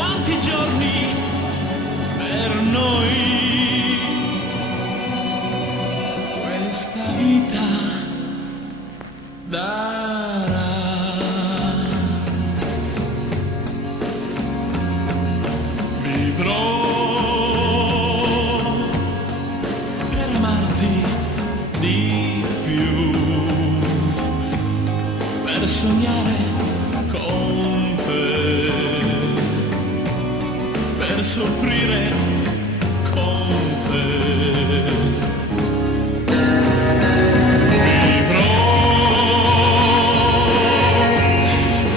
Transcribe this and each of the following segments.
quanti giorni per noi questa vita darà. Vivrò per amarti di più, per sognare con te, per soffrire con te. Vivrò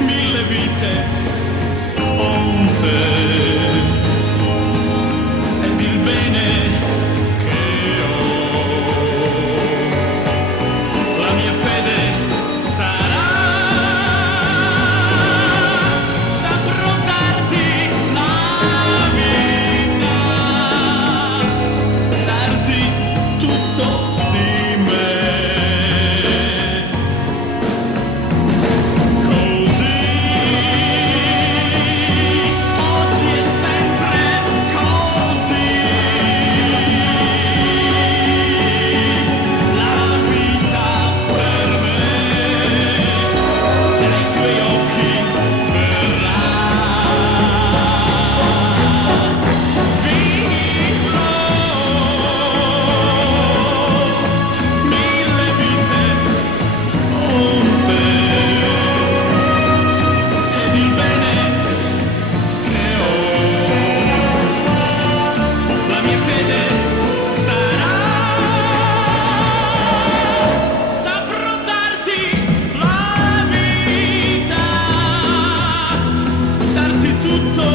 mille vite con te ed il bene che ho, la mia fede sarà, saprò darti la vita, darti tutto di me. Così oggi è sempre così, la vita per me nei tuoi occhi verrà. Vivrò mille vite con te ed il bene che ho, la mia fede sarà, saprò darti la vita, darti tutto